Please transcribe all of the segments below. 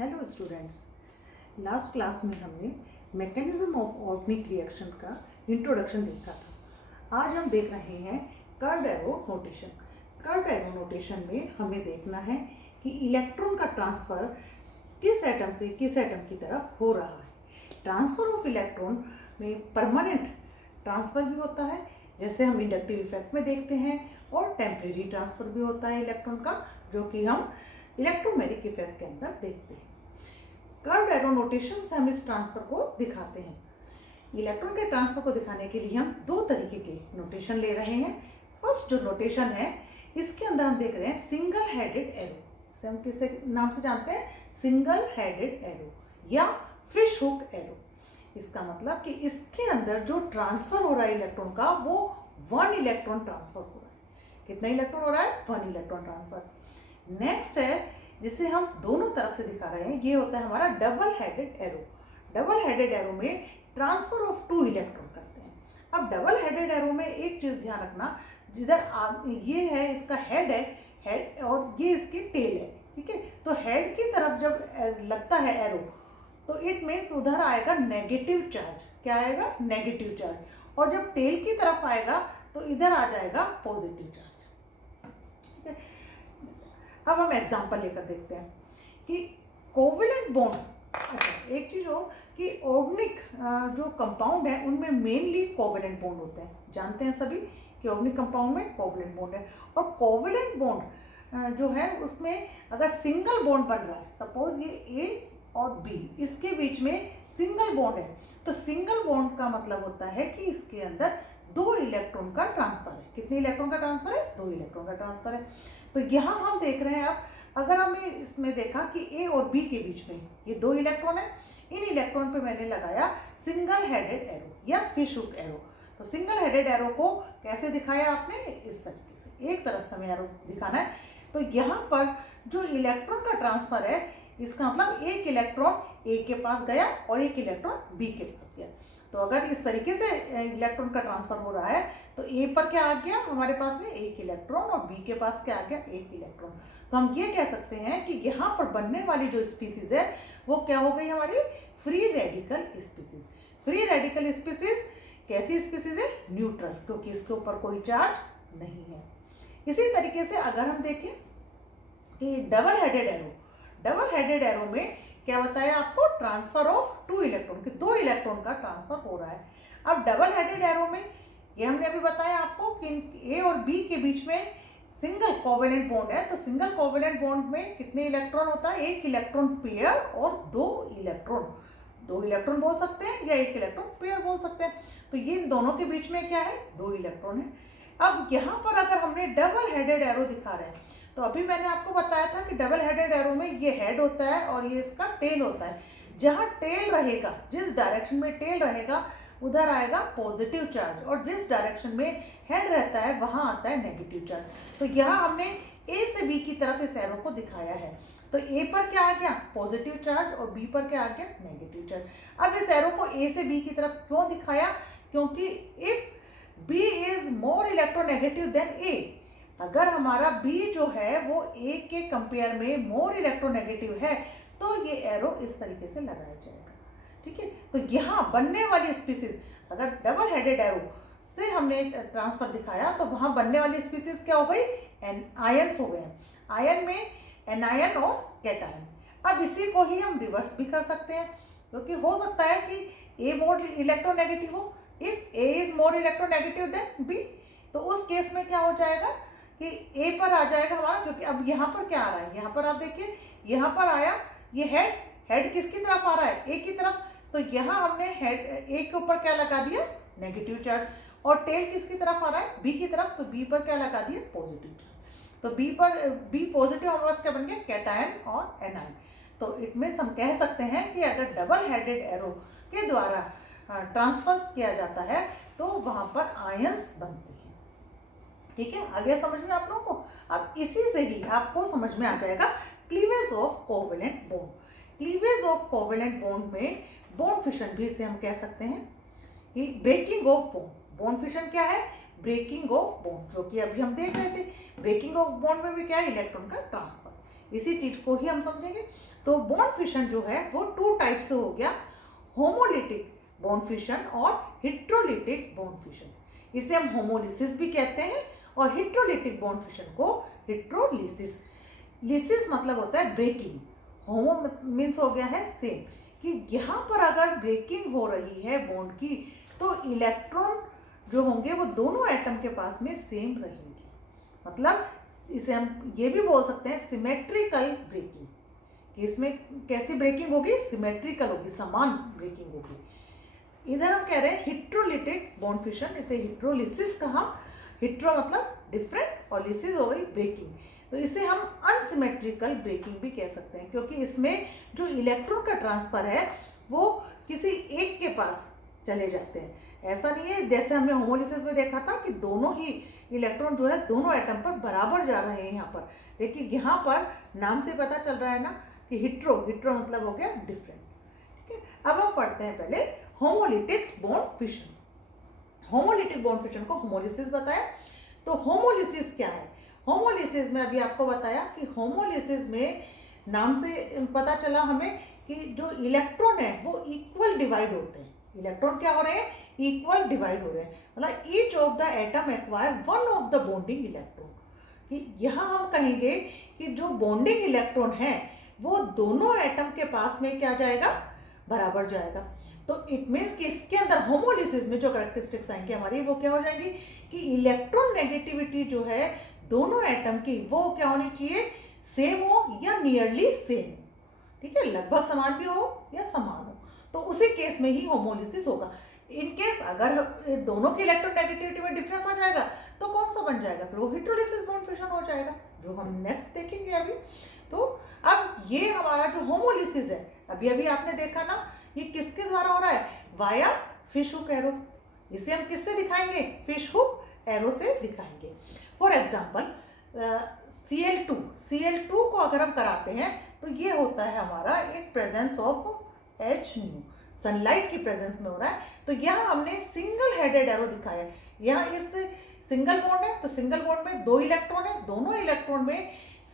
Hello students, last class में हमने mechanism of organic reaction का इंट्रोडक्शन देखा था। आज हम देख रहे हैं curved arrow notation. Curved arrow notation में हमें देखना है कि इलेक्ट्रॉन का ट्रांसफ़र किस एटम से किस एटम की तरफ हो रहा है। ट्रांसफ़र ऑफ इलेक्ट्रॉन में परमानेंट ट्रांसफ़र भी होता है, जैसे हम इंडक्टिव इफेक्ट में देखते हैं, और टेम्परेरी ट्रांसफ़र भी होता है इलेक्ट्रॉन का, जो कि हम इलेक्ट्रोमैग्नेटिक इफेक्ट के अंदर देखते हैं। कर्व्ड एरो नोटेशन से हम इस ट्रांसफर को दिखाते हैं। इलेक्ट्रॉन के ट्रांसफर को दिखाने के लिए हम दो तरीके के नोटेशन ले रहे हैं। फर्स्ट जो नोटेशन है, इसके अंदर हम देख रहे हैं सिंगल हेडेड एरो। इसे हम किस नाम से जानते हैं? सिंगल हेडेड एरो या फिश हुक एरो। इसका मतलब कि इसके अंदर जो ट्रांसफर हो रहा है इलेक्ट्रॉन का, वो 1 इलेक्ट्रॉन ट्रांसफर हो रहा है। कितना इलेक्ट्रॉन हो रहा है? 1 इलेक्ट्रॉन ट्रांसफर। नेक्स्ट है जिसे हम दोनों तरफ से दिखा रहे हैं, ये होता है हमारा double headed arrow. Double headed arrow में ट्रांसफर ऑफ 2 इलेक्ट्रॉन करते हैं। अब डबल हेडेड एरो में एक चीज़ ध्यान रखना, जिधर ये है इसका हेड है, हेड, और ये इसकी टेल है, ठीक है। तो हेड की तरफ जब लगता है एरो, तो इट मीन्स उधर आएगा नेगेटिव चार्ज। क्या आएगा? Negative charge. और जब टेल की तरफ आएगा तो इधर आ जाएगा पॉजिटिव चार्ज, ठीक है। अब हम एग्जाम्पल लेकर देखते हैं कि कोवेलेंट बॉन्ड। अच्छा, एक चीज़ हो कि ऑर्गेनिक जो कंपाउंड है उनमें मेनली कोवेलेंट बॉन्ड होते हैं। जानते हैं सभी कि ऑर्गेनिक कंपाउंड में कोवेलेंट बॉन्ड है। और कोवेलेंट बॉन्ड जो है उसमें अगर सिंगल बॉन्ड बन रहा है, सपोज ये ए और बी, इसके बीच में सिंगल बॉन्ड है, तो सिंगल बॉन्ड का मतलब होता है कि इसके अंदर 2 इलेक्ट्रॉन का ट्रांसफर है। कितने इलेक्ट्रॉन का ट्रांसफर है? 2 इलेक्ट्रॉन का ट्रांसफर है। तो यहाँ हम देख रहे हैं, अब अगर हमें इसमें देखा कि ए और बी के बीच में ये 2 इलेक्ट्रॉन है, इन इलेक्ट्रॉन पे मैंने लगाया सिंगल हेडेड एरो या फिश हुक एरो। तो सिंगल हेडेड एरो को कैसे दिखाया आपने? इस तरीके से, एक तरफ से हमें एरो दिखाना है। तो यहाँ पर जो इलेक्ट्रॉन का ट्रांसफर है, इसका मतलब एक इलेक्ट्रॉन ए के पास गया और एक इलेक्ट्रॉन बी के पास गया। तो अगर इस तरीके से इलेक्ट्रॉन का ट्रांसफर हो रहा है, तो ए पर क्या आ गया हमारे पास में? एक इलेक्ट्रॉन, और बी के पास क्या आ गया? एक इलेक्ट्रॉन। तो हम ये कह सकते हैं कि यहाँ पर बनने वाली जो स्पीसीज है वो क्या हो गई? हमारी free radical species. Free radical species कैसी स्पीसीज है? न्यूट्रल, क्योंकि इसके ऊपर कोई चार्ज नहीं है। इसी तरीके से अगर हम देखें कि double headed arrow, double headed arrow में क्या बताया आपको? ट्रांसफर ऑफ 2 इलेक्ट्रॉन, कि 2 इलेक्ट्रॉन का ट्रांसफर हो रहा है। अब डबल हेडेड एरो में ये हमने अभी बताया आपको कि ए और बी के बीच में सिंगल कोवेलेंट बॉन्ड है। तो सिंगल कोवेलेंट बॉन्ड में कितने इलेक्ट्रॉन होता है? एक इलेक्ट्रॉन पेयर और 2 इलेक्ट्रॉन। 2 इलेक्ट्रॉन बोल सकते हैं या एक इलेक्ट्रॉन पेयर बोल सकते हैं। तो ये दोनों के बीच में क्या है? 2 इलेक्ट्रॉन है। अब यहाँ पर अगर हमने डबल हेडेड एरो दिखा रहे हैं, तो अभी मैंने आपको बताया था कि डबल हेडेड एरो में ये हेड होता है और ये इसका टेल होता है। जहाँ टेल रहेगा, जिस डायरेक्शन में टेल रहेगा उधर आएगा पॉजिटिव चार्ज, और जिस डायरेक्शन में हेड रहता है वहाँ आता है नेगेटिव चार्ज। तो यहाँ हमने ए से बी की तरफ इस एरो को दिखाया है। तो ए पर क्या आ गया? पॉजिटिव चार्ज, और बी पर क्या आ गया? Negative charge. अब इस एरो को ए से बी की तरफ क्यों दिखाया? क्योंकि if B is more electronegative than A, अगर हमारा B जो है वो A के कंपेयर में मोर इलेक्ट्रोनेगेटिव है, तो ये एरो इस तरीके से लगाया जाएगा, ठीक है। तो यहाँ बनने वाली स्पीसीज, अगर डबल हेडेड एरो से हमने ट्रांसफर दिखाया, तो वहाँ बनने वाली स्पीसीज क्या हो गई? आयन्स हो गए हैं। आयन में एनायन और कैटायन। अब इसी को ही हम रिवर्स भी कर सकते हैं, क्योंकि हो सकता है कि A मोर इलेक्ट्रोनेगेटिव हो। If A is more electronegative then B, तो उस केस में क्या हो जाएगा कि ए पर आ जाएगा हमारा, क्योंकि अब यहाँ पर क्या आ रहा है? यहाँ पर आप देखिए, यहाँ पर आया ये हेड, हेड किसकी तरफ आ रहा है? ए की तरफ। तो यहाँ हमने हेड ए के ऊपर क्या लगा दिया? Negative charge. और टेल किसकी तरफ आ रहा है? बी की तरफ। तो बी पर क्या लगा दिया? Positive charge. तो बी पर बी पॉजिटिव, हमारे पास क्या बन गया? कैटायन और एनायन। तो इट मीन्स हम कह सकते हैं कि अगर डबल हेडेड एरो के द्वारा ट्रांसफर किया जाता है तो वहाँ पर आयंस बनते हैं, ठीक है। आगे समझ में आप लोगों को? अब इसी से ही आपको समझ में आ जाएगा cleavage of covalent bond. Cleavage of covalent bond में बॉन्ड फिशन भी इसे हम कह सकते हैं कि breaking of bond. Bond fission क्या है? ब्रेकिंग ऑफ बॉन्ड, जो कि अभी हम देख रहे थे। ब्रेकिंग ऑफ बॉन्ड में भी क्या है? इलेक्ट्रॉन का ट्रांसफर। इसी चीज को ही हम समझेंगे। तो बॉन्ड फिशन जो है वो 2 टाइप से हो गया, होमोलिटिक बॉन्ड फिशन और हेट्रोलिटिक बॉन्ड फिशन। इसे हम होमोलिसिस भी कहते हैं और हेट्रोलिटिक बॉन्ड फिशन को हेट्रोलिसिस। लिसिस मतलब होता है ब्रेकिंग, होमो मीन्स हो गया है सेम, कि यहाँ पर अगर ब्रेकिंग हो रही है बॉन्ड की तो इलेक्ट्रॉन जो होंगे वो दोनों एटम के पास में सेम रहेंगे। मतलब इसे हम ये भी बोल सकते हैं सिमेट्रिकल ब्रेकिंग, कि इसमें कैसी ब्रेकिंग होगी, सिमेट्रिकल होगी, समान ब्रेकिंग होगी। इधर हम कह रहे हैं हेट्रोलिटिक बॉन्ड फिशन, इसे हेट्रोलिसिस कहा। हेट्रो मतलब डिफरेंट और लिसिस हो गई ब्रेकिंग, तो इसे हम अनसिमेट्रिकल ब्रेकिंग भी कह सकते हैं, क्योंकि इसमें जो इलेक्ट्रॉन का ट्रांसफर है वो किसी एक के पास चले जाते हैं। ऐसा नहीं है जैसे हमने होमोलिसिस में देखा था कि दोनों ही इलेक्ट्रॉन जो है दोनों एटम पर बराबर जा रहे हैं यहाँ पर, लेकिन यहाँ पर नाम से पता चल रहा है ना कि हिट्रो, हिट्रो मतलब हो गया डिफरेंट। ठीक है, अब हम पढ़ते हैं पहले homolytic bond fission. Homolytic bond fission को होमोलिसिस बताया। तो होमोलिसिस क्या है? होमोलिसिस में अभी आपको बताया कि होमोलिसिस में नाम से पता चला हमें कि जो इलेक्ट्रॉन है वो इक्वल डिवाइड होते हैं। इलेक्ट्रॉन क्या हो रहे हैं? इक्वल डिवाइड हो रहे हैं, मतलब each of the atom acquire one of the bonding electron. कि यहाँ हम कहेंगे कि जो बॉन्डिंग इलेक्ट्रॉन है वो दोनों एटम के पास में क्या जाएगा? बराबर जाएगा। तो इट मीन्स कि इसके अंदर होमोलिसिस में जो कैरेक्टरिस्टिक्स आएंगी हमारी वो क्या हो जाएंगी कि इलेक्ट्रॉन नेगेटिविटी जो है दोनों एटम की वो क्या होनी चाहिए? सेम हो या नियरली सेम हो। ठीक है, लगभग समान भी हो या समान हो, तो उसी केस में ही होमोलिसिस होगा। इन केस अगर दोनों की इलेक्ट्रॉन नेगेटिविटी में डिफरेंस आ जाएगा तो कौन सा बन जाएगा? फिर वो हेट्रोलिसिस बॉन्ड फिशन हो जाएगा, जो हम नेक्स्ट देखेंगे अभी। तो अब ये हमारा जो होमोलिसिस है, अभी अभी आपने देखा ना, ये किसके द्वारा हो रहा है? Via fish hook arrow. इसे हम किससे दिखाएंगे? फिश हुक एरो से दिखाएंगे। फॉर एग्जाम्पल Cl2 को अगर हम कराते हैं तो ये होता है हमारा एक प्रेजेंस ऑफ H, सनलाइट की प्रेजेंस में हो रहा है। तो यहाँ हमने सिंगल हेडेड एरो दिखाया। यहाँ इस सिंगल बॉन्ड है तो सिंगल बॉन्ड में 2 इलेक्ट्रॉन है, दोनों इलेक्ट्रॉन में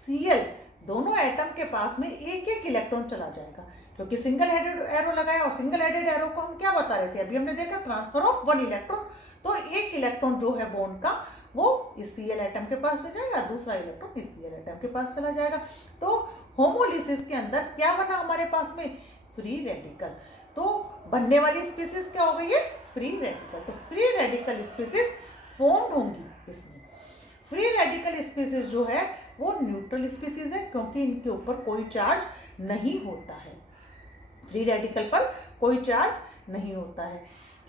Cl दोनों एटम के पास में एक एक इलेक्ट्रॉन चला जाएगा, क्योंकि सिंगल हेडेड एरो लगाया। और सिंगल हेडेड एरो को हम क्या बता रहे थे? अभी हमने देखा ट्रांसफर ऑफ 1 इलेक्ट्रॉन। तो एक इलेक्ट्रॉन जो है बॉन्ड का वो इस Cl एटम के पास चला जाएगा, दूसरा इलेक्ट्रॉन इस Cl एटम के पास चला जाएगा। तो होमोलिसिस के अंदर क्या बना हमारे पास में? Free radical. तो बनने वाली स्पीसीज क्या हो गई है? Free radical. तो फ्री रेडिकल स्पीसीज फॉर्म होंगी इसमें। फ्री रेडिकल स्पीसीज जो है वो न्यूट्रल स्पीसीज है, क्योंकि इनके ऊपर कोई चार्ज नहीं होता है। फ्री रेडिकल पर कोई चार्ज नहीं होता है।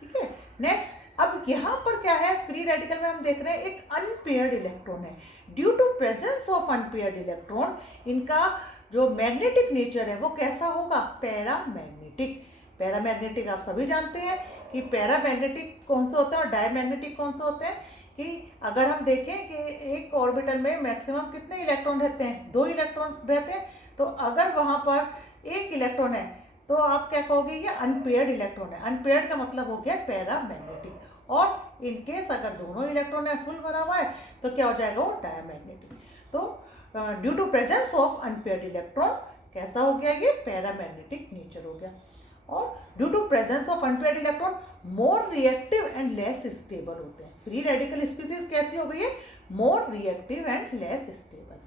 ठीक है, नेक्स्ट अब यहाँ पर क्या है? फ्री रेडिकल में हम देख रहे हैं एक अनपेयर्ड इलेक्ट्रॉन है। Due to presence of unpaired electron इनका जो मैग्नेटिक नेचर है वो कैसा होगा? पैरामैग्नेटिक। पैरामैग्नेटिक आप सभी जानते हैं कि पैरामैग्नेटिक कौन से होते हैं और डायमैग्नेटिक कौन से होते हैं। कि अगर हम देखें कि एक ऑर्बिटल में मैक्सिमम कितने इलेक्ट्रॉन रहते हैं? 2 इलेक्ट्रॉन रहते हैं। तो अगर वहाँ पर 1 इलेक्ट्रॉन है तो आप क्या कहोगे? ये अनपेयर्ड इलेक्ट्रॉन है। अनपेयर्ड का मतलब हो गया पैरामैग्नेटिक। और इनकेस अगर दोनों इलेक्ट्रॉन है फुल भरा हुआ है तो क्या हो जाएगा? वो डायमैग्नेटिक। तो due to presence of unpaired electron कैसा हो गया? ये पैरामैग्नेटिक नेचर हो गया। और due to presence of unpaired electron more reactive and less stable होते हैं। फ्री रेडिकल स्पीसीज कैसी हो गई है? More reactive and less stable.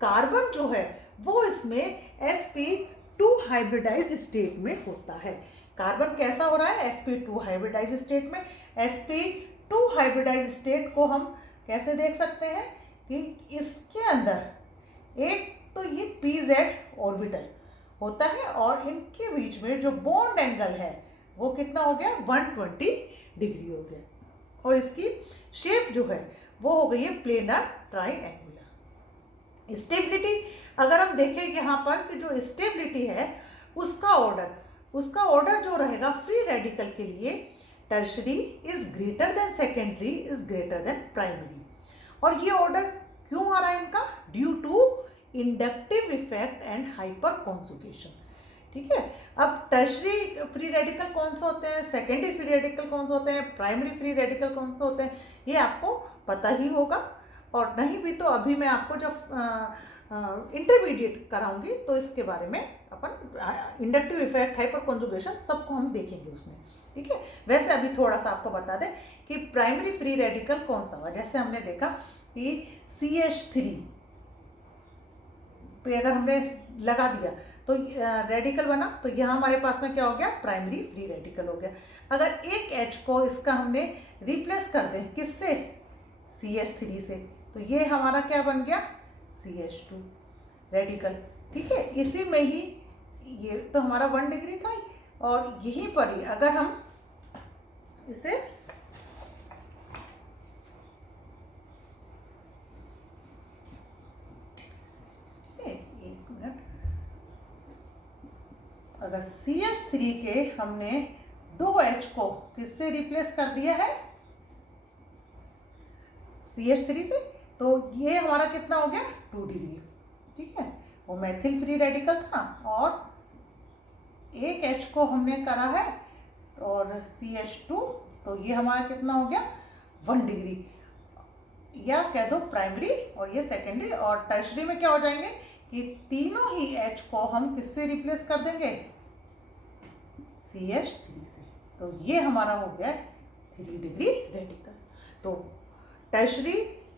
Carbon जो है वो इसमें sp2 हाइब्रिडाइज स्टेट में होता है। कार्बन कैसा हो रहा है? sp2 हाइब्रिडाइज स्टेट में। sp2 हाइब्रिडाइज स्टेट को हम कैसे देख सकते हैं कि इसके अंदर एक तो ये pz ऑर्बिटल होता है और इनके बीच में जो बॉन्ड एंगल है वो कितना हो गया? 120 डिग्री हो गया। और इसकी शेप जो है वो हो गई है प्लेनर ट्राइएंगुलर। स्टेबिलिटी अगर हम देखें यहाँ पर कि जो स्टेबिलिटी है उसका ऑर्डर जो रहेगा फ्री रेडिकल के लिए, tertiary is greater than secondary is greater than primary. और ये ऑर्डर क्यों आ रहा है इनका? Due to inductive effect and hyper conjugation. ठीक है, अब टर्शरी फ्री रेडिकल कौन से होते हैं, सेकेंडरी फ्री रेडिकल कौन से होते हैं, प्राइमरी फ्री रेडिकल कौन से होते हैं, ये आपको पता ही होगा। और नहीं भी तो अभी मैं आपको जब इंटरमीडिएट कराऊंगी तो इसके बारे में अपन इंडक्टिव इफेक्ट, हाइपर कॉन्जुगेशन सबको हम देखेंगे उसमें, ठीक है। वैसे अभी थोड़ा सा आपको बता दें कि प्राइमरी फ्री रेडिकल कौन सा हुआ। जैसे हमने देखा कि CH3 पे अगर हमने लगा दिया तो रेडिकल बना, तो यहाँ हमारे पास में क्या हो गया, प्राइमरी फ्री रेडिकल हो गया। अगर एक H को इसका हमने रिप्लेस कर दें किससे, CH3 से, तो ये हमारा क्या बन गया, CH2 रेडिकल, ठीक है। इसी में ही ये तो हमारा 1 डिग्री था, और यहीं पर ही अगर हम इसे एक मिनट, अगर CH3 के हमने 2H को किससे रिप्लेस कर दिया है, CH3 से, तो ये हमारा कितना हो गया, 2 डिग्री, ठीक है। वो मैथिल फ्री रेडिकल था, और एक H को हमने करा है और CH2, तो ये हमारा कितना हो गया, 1 डिग्री, या कह दो प्राइमरी और ये सेकेंडरी। और टर्शरी में क्या हो जाएंगे कि तीनों ही H को हम किससे रिप्लेस कर देंगे, CH3 से, तो ये हमारा हो गया 3 डिग्री रेडिकल। तो टर्शरी,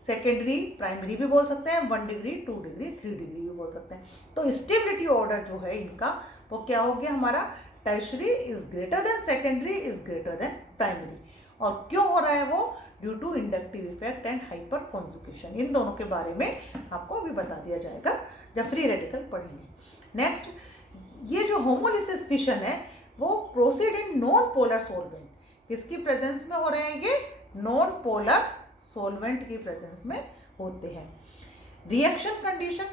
सेकेंडरी, प्राइमरी भी बोल सकते हैं, 1 डिग्री, 2 डिग्री, 3 डिग्री भी बोल सकते हैं। तो स्टेबिलिटी ऑर्डर जो है इनका वो क्या हो गया हमारा, tertiary is greater than secondary is greater than primary. और क्यों हो रहा है वो, due to inductive effect and hyper conjugation. इन दोनों के बारे में आपको अभी बता दिया जाएगा जब फ्री रेडिकल पढ़ेंगे। नेक्स्ट, ये जो होमोलिसिस फिशन है वो proceed in non polar solvent, किसकी प्रेजेंस में हो रहे हैं, ये नॉन पोलर सोलवेंट की प्रेजेंस में होते हैं। रिएक्शन कंडीशन,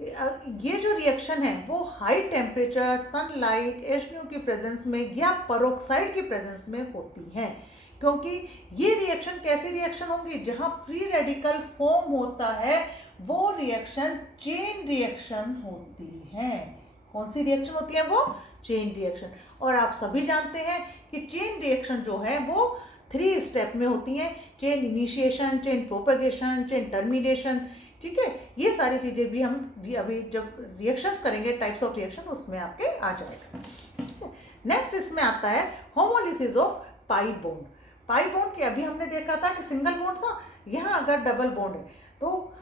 ये जो रिएक्शन है वो हाई टेम्परेचर, सनलाइट, HNO की प्रेजेंस में या पेरोक्साइड की प्रेजेंस में होती हैं। क्योंकि ये रिएक्शन कैसी रिएक्शन होंगी, जहां फ्री रेडिकल फॉर्म होता है वो रिएक्शन चेन रिएक्शन होती है। कौन सी रिएक्शन होती है वो, चेन रिएक्शन। और आप सभी जानते हैं कि चेन रिएक्शन जो है वो 3 स्टेप में होती हैं, chain initiation, chain propagation, chain termination, ठीक है। ये सारी चीजें भी हम अभी जब रिएक्शंस करेंगे, टाइप्स ऑफ रिएक्शन, उसमें आपके आ जाएगा। नेक्स्ट इसमें आता है homolysis of pi bond. Pi bond की अभी हमने देखा था कि सिंगल बॉन्ड था, यहाँ अगर डबल बॉन्ड है तो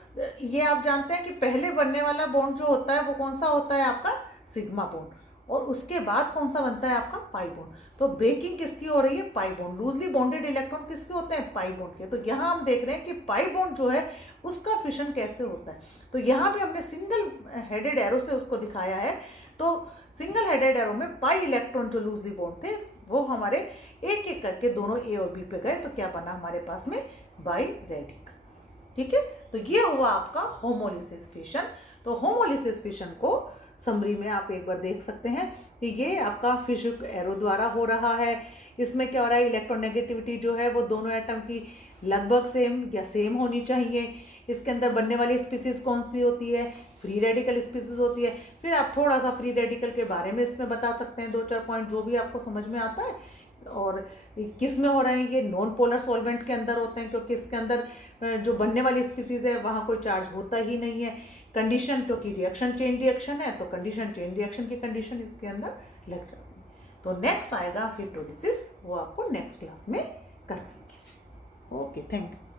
ये आप जानते हैं कि पहले बनने वाला बॉन्ड जो होता है वो कौन सा होता है आपका, सिग्मा बॉन्ड, और उसके बाद कौन सा बनता है आपका, पाई बॉन्ड। तो ब्रेकिंग किसकी हो रही है, pi bond. Loosely bonded electron किसके होते हैं, पाई बॉन्ड के। तो यहाँ हम देख रहे हैं कि पाई बॉन्ड जो है उसका फिशन कैसे होता है। तो यहाँ भी हमने सिंगल हेडेड एरो से उसको दिखाया है। तो सिंगल हेडेड एरो में पाई इलेक्ट्रॉन जो लूजली बॉन्ड थे वो हमारे एक एक करके दोनों ए और बी पे गए, तो क्या बना हमारे पास में, बाई रेडिकल, ठीक है। तो ये हुआ आपका होमोलिसिस फिशन। तो होमोलिसिस फिशन को समरी में आप एक बार देख सकते हैं कि ये आपका फिशिक एरो द्वारा हो रहा है। इसमें क्या हो रहा है, इलेक्ट्रोनेगेटिविटी जो है वो दोनों एटम की लगभग सेम या सेम होनी चाहिए। इसके अंदर बनने वाली स्पीसीज कौन सी होती है, फ्री रेडिकल स्पीसीज होती है। फिर आप थोड़ा सा फ्री रेडिकल के बारे में इसमें बता सकते हैं, 2-4 पॉइंट जो भी आपको समझ में आता है। और किस में हो रहे हैं, ये नॉन पोलर सॉल्वेंट के अंदर होते हैं, क्योंकि इसके अंदर जो बनने वाली स्पीसीज है वहाँ कोई चार्ज होता ही नहीं है। कंडीशन, क्योंकि रिएक्शन चेन रिएक्शन है, तो कंडीशन चेन रिएक्शन की कंडीशन इसके अंदर लग जाती है। तो नेक्स्ट आएगा हिट्रोलिसिस, वो आपको नेक्स्ट क्लास में कर देंगे। Okay, thank you.